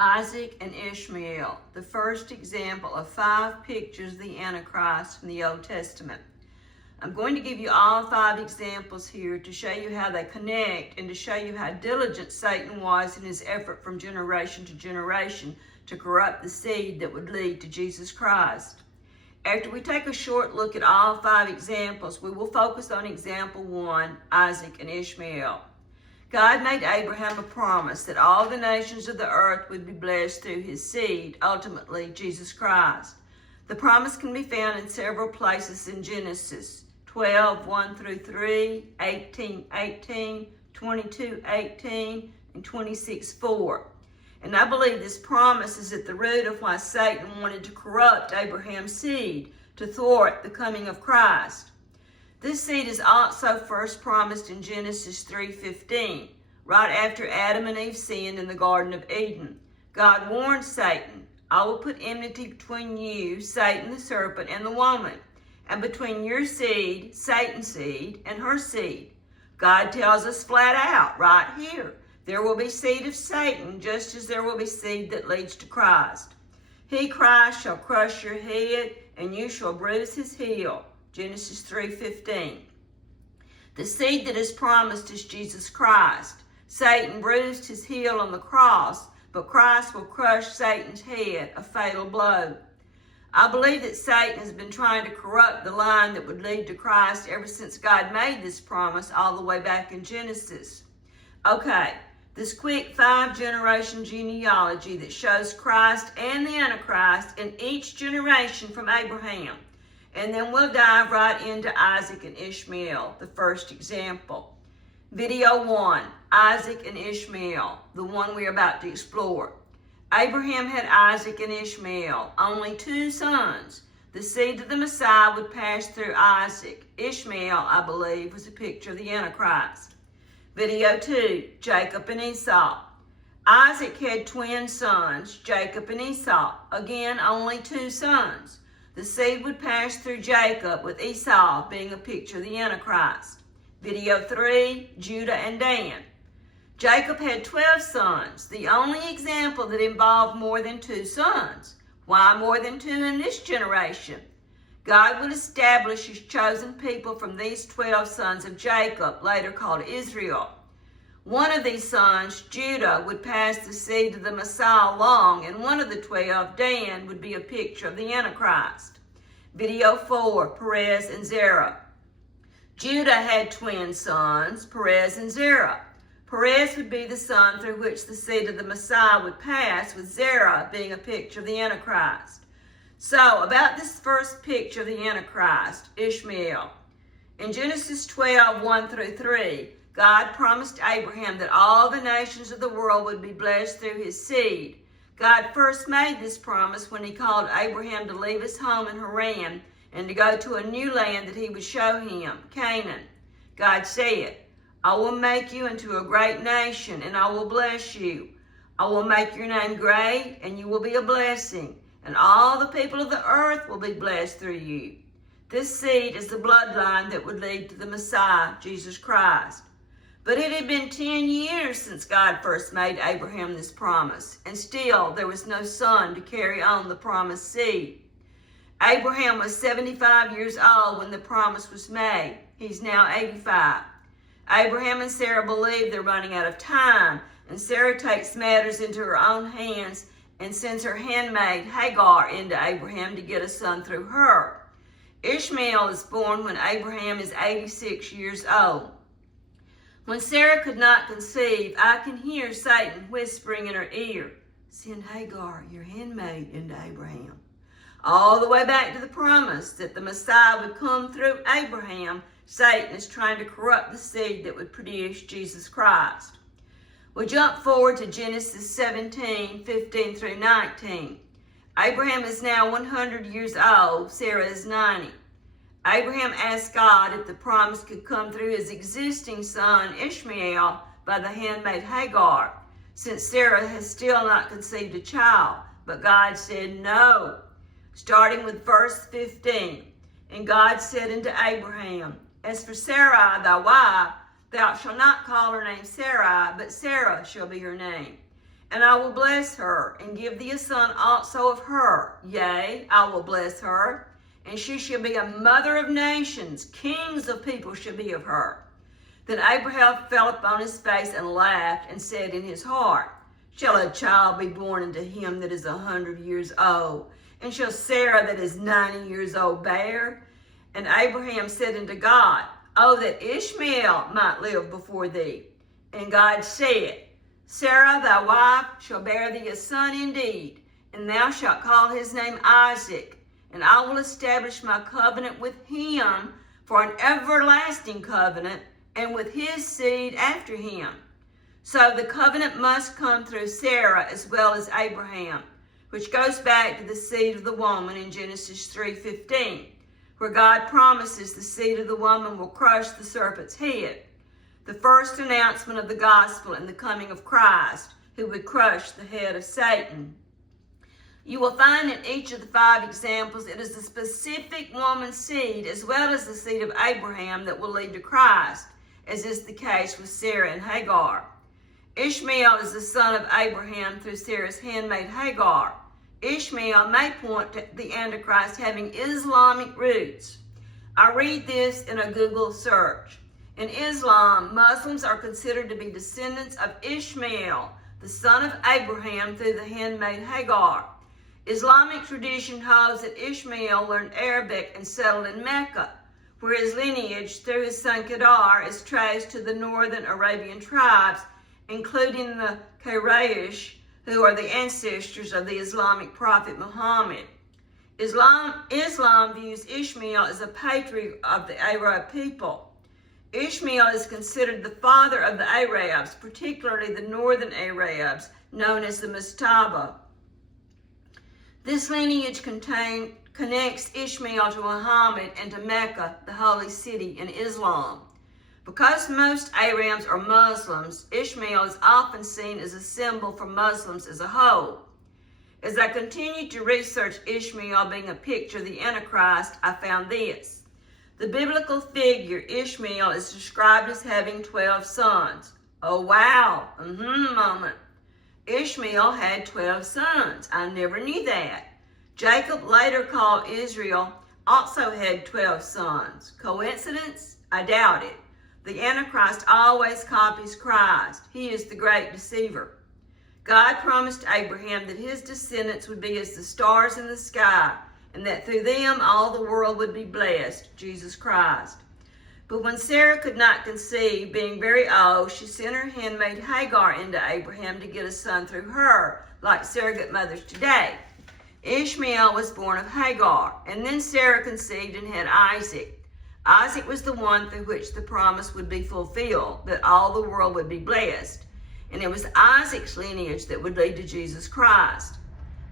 Isaac and Ishmael, the first example of 5 pictures of the Antichrist from the Old Testament. I'm going to give you all 5 examples here to show you how they connect and to show you how diligent Satan was in his effort from generation to generation to corrupt the seed that would lead to Jesus Christ. After we take a short look at all 5 examples, we will focus on example 1, Isaac and Ishmael. God made Abraham a promise that all the nations of the earth would be blessed through his seed, ultimately Jesus Christ. The promise can be found in several places in Genesis 12, 1 through 3, 18, 18, 22, 18, and 26, 4. And I believe this promise is at the root of why Satan wanted to corrupt Abraham's seed to thwart the coming of Christ. This seed is also first promised in Genesis 3:15, right after Adam and Eve sinned in the Garden of Eden. God warned Satan, "I will put enmity between you, Satan the serpent, and the woman, and between your seed, Satan's seed, and her seed." God tells us flat out right here, there will be seed of Satan just as there will be seed that leads to Christ. He, Christ, shall crush your head, and you shall bruise his heel. Genesis 3:15. The seed that is promised is Jesus Christ. Satan bruised his heel on the cross, but Christ will crush Satan's head, a fatal blow. I believe that Satan has been trying to corrupt the line that would lead to Christ ever since God made this promise all the way back in Genesis. Okay, this quick 5-generation genealogy that shows Christ and the Antichrist in each generation from Abraham. And then we'll dive right into Isaac and Ishmael, the first example. Video 1, Isaac and Ishmael, the one we're about to explore. Abraham had Isaac and Ishmael, only 2 sons. The seed of the Messiah would pass through Isaac. Ishmael, I believe, was a picture of the Antichrist. Video 2, Jacob and Esau. Isaac had twin sons, Jacob and Esau. Again, only 2 sons. The seed would pass through Jacob, with Esau being a picture of the Antichrist. Video 3, Judah and Dan. Jacob had 12 sons, the only example that involved more than 2 sons. Why more than 2 in this generation? God would establish his chosen people from these 12 sons of Jacob, later called Israel. One of these sons, Judah, would pass the seed of the Messiah along, and one of the 12, Dan, would be a picture of the Antichrist. Video 4, Perez and Zerah. Judah had twin sons, Perez and Zerah. Perez would be the son through which the seed of the Messiah would pass, with Zerah being a picture of the Antichrist. So, about this first picture of the Antichrist, Ishmael. In Genesis 12, 1 through 3, God promised Abraham that all the nations of the world would be blessed through his seed. God first made this promise when he called Abraham to leave his home in Haran and to go to a new land that he would show him, Canaan. God said, "I will make you into a great nation, and I will bless you. I will make your name great, and you will be a blessing, and all the people of the earth will be blessed through you." This seed is the bloodline that would lead to the Messiah, Jesus Christ. But it had been 10 years since God first made Abraham this promise, and still there was no son to carry on the promised seed. Abraham was 75 years old when the promise was made. He's now 85. Abraham and Sarah believe they're running out of time, and Sarah takes matters into her own hands and sends her handmaid Hagar into Abraham to get a son through her. Ishmael is born when Abraham is 86 years old. When Sarah could not conceive, I can hear Satan whispering in her ear, "Send Hagar, your handmaid, into Abraham." All the way back to the promise that the Messiah would come through Abraham, Satan is trying to corrupt the seed that would produce Jesus Christ. We jump forward to Genesis 17, 15 through 19. Abraham is now 100 years old. Sarah is 90. Abraham asked God if the promise could come through his existing son Ishmael by the handmaid Hagar, since Sarah has still not conceived a child. But God said no. Starting with verse 15. And God said unto Abraham, As for Sarai thy wife, thou shalt not call her name Sarai, but Sarah shall be her name. And I will bless her, and give thee a son also of her. Yea, I will bless her, and she shall be a mother of nations. Kings of people shall be of her. Then Abraham fell upon his face and laughed, and said in his heart, Shall a child be born unto him that is 100 years old? And shall Sarah that is 90 years old bear? And Abraham said unto God, Oh, that Ishmael might live before thee. And God said, Sarah thy wife shall bear thee a son indeed, and thou shalt call his name Isaac. And I will establish my covenant with him for an everlasting covenant, and with his seed after him. So the covenant must come through Sarah as well as Abraham, which goes back to the seed of the woman in Genesis 3:15, where God promises the seed of the woman will crush the serpent's head. The first announcement of the gospel and the coming of Christ, who would crush the head of Satan. You will find in each of the 5 examples it is the specific woman's seed as well as the seed of Abraham that will lead to Christ, as is the case with Sarah and Hagar. Ishmael is the son of Abraham through Sarah's handmaid Hagar. Ishmael may point to the Antichrist having Islamic roots. I read this in a Google search. In Islam, Muslims are considered to be descendants of Ishmael, the son of Abraham through the handmaid Hagar. Islamic tradition holds that Ishmael learned Arabic and settled in Mecca, where his lineage through his son Kedar is traced to the northern Arabian tribes, including the Quraysh, who are the ancestors of the Islamic prophet Muhammad. Islam views Ishmael as a patriarch of the Arab people. Ishmael is considered the father of the Arabs, particularly the northern Arabs, known as the Mustaba. This lineage connects Ishmael to Muhammad and to Mecca, the holy city in Islam. Because most Arabs are Muslims, Ishmael is often seen as a symbol for Muslims as a whole. As I continued to research Ishmael being a picture of the Antichrist, I found this. The biblical figure Ishmael is described as having 12 sons. Oh wow, moment. Ishmael had 12 sons. I never knew that. Jacob, later called Israel, also had 12 sons. Coincidence? I doubt it. The Antichrist always copies Christ. He is the great deceiver. God promised Abraham that his descendants would be as the stars in the sky, and that through them all the world would be blessed, Jesus Christ. But when Sarah could not conceive, being very old, she sent her handmaid Hagar into Abraham to get a son through her, like surrogate mothers today. Ishmael was born of Hagar, and then Sarah conceived and had Isaac. Isaac was the one through which the promise would be fulfilled, that all the world would be blessed. And it was Isaac's lineage that would lead to Jesus Christ.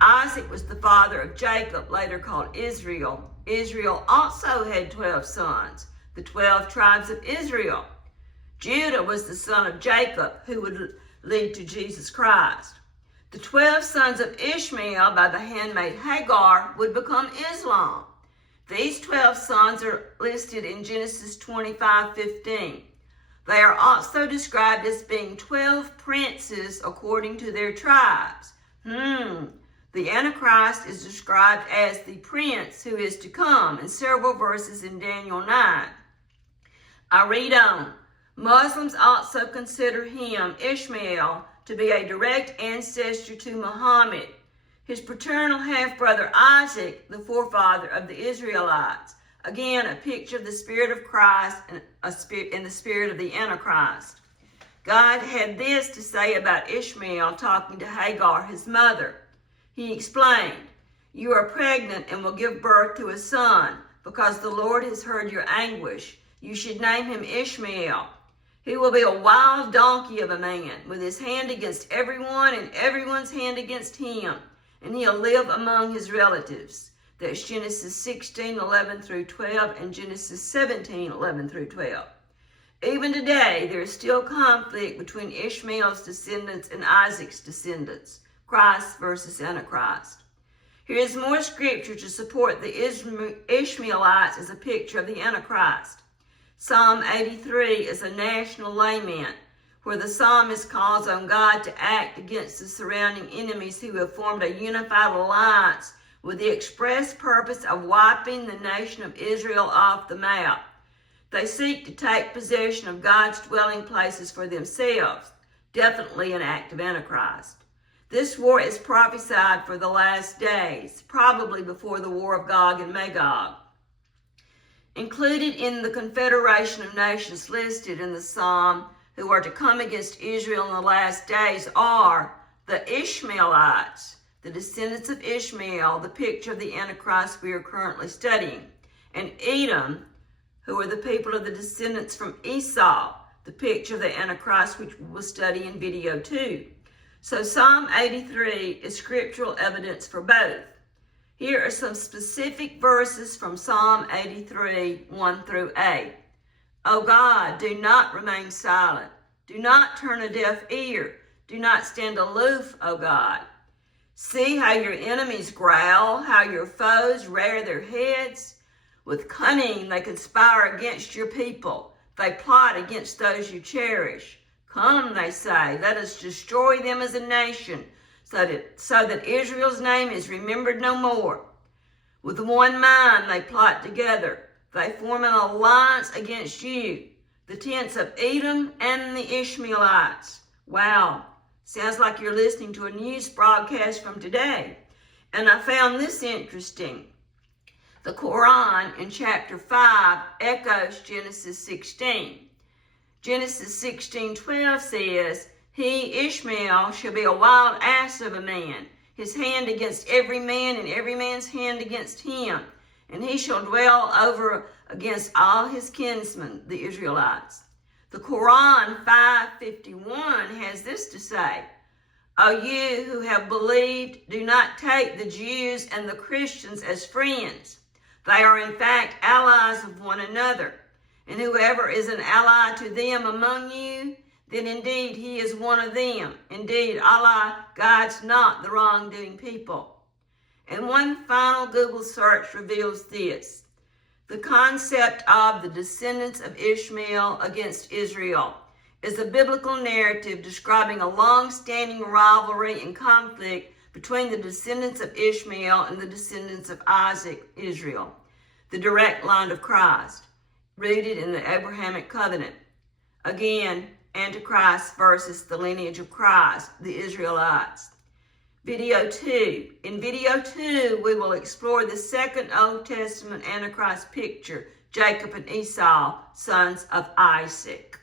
Isaac was the father of Jacob, later called Israel. Israel also had 12 sons, the 12 tribes of Israel. Judah was the son of Jacob, who would lead to Jesus Christ. The 12 sons of Ishmael by the handmaid Hagar would become Islam. These 12 sons are listed in Genesis 25:15. They are also described as being 12 princes according to their tribes. The Antichrist is described as the prince who is to come in several verses in Daniel 9. I read on. Muslims also consider him, Ishmael, to be a direct ancestor to Muhammad. His paternal half-brother Isaac, the forefather of the Israelites. Again, a picture of the spirit of Christ and the spirit of the Antichrist. God had this to say about Ishmael talking to Hagar, his mother. He explained, "You are pregnant and will give birth to a son, because the Lord has heard your anguish. You should name him Ishmael. He will be a wild donkey of a man, with his hand against everyone and everyone's hand against him, and he'll live among his relatives." That's Genesis 16:11 through 12 and Genesis 17:11 through 12. Even today, there is still conflict between Ishmael's descendants and Isaac's descendants, Christ versus Antichrist. Here is more scripture to support the Ishmaelites as a picture of the Antichrist. Psalm 83 is a national lament, where the psalmist calls on God to act against the surrounding enemies who have formed a unified alliance with the express purpose of wiping the nation of Israel off the map. They seek to take possession of God's dwelling places for themselves, definitely an act of Antichrist. This war is prophesied for the last days, probably before the war of Gog and Magog. Included in the confederation of nations listed in the psalm who are to come against Israel in the last days are the Ishmaelites, the descendants of Ishmael, the picture of the Antichrist we are currently studying, and Edom, who are the people of the descendants from Esau, the picture of the Antichrist which we will study in video 2. So Psalm 83 is scriptural evidence for both. Here are some specific verses from Psalm 83, 1 through 8. O God, do not remain silent. Do not turn a deaf ear. Do not stand aloof, O God. See how your enemies growl, how your foes rear their heads. With cunning they conspire against your people. They plot against those you cherish. Come, they say, let us destroy them as a nation, so that Israel's name is remembered no more. With one mind they plot together. They form an alliance against you, the tents of Edom and the Ishmaelites. Wow, sounds like you're listening to a news broadcast from today. And I found this interesting. The Quran in chapter 5 echoes Genesis 16. Genesis 16:12 says, He, Ishmael, shall be a wild ass of a man, his hand against every man, and every man's hand against him. And he shall dwell over against all his kinsmen, the Israelites. The Quran 5:51 has this to say, O you who have believed, do not take the Jews and the Christians as friends. They are in fact allies of one another. And whoever is an ally to them among you, then indeed he is one of them. Indeed, Allah guides not the wrongdoing people. And one final Google search reveals this. The concept of the descendants of Ishmael against Israel is a biblical narrative describing a long-standing rivalry and conflict between the descendants of Ishmael and the descendants of Isaac, Israel, the direct line of Christ, rooted in the Abrahamic covenant. Again, Antichrist versus the lineage of Christ, the Israelites. Video 2. In video 2, we will explore the second Old Testament Antichrist picture, Jacob and Esau, sons of Isaac.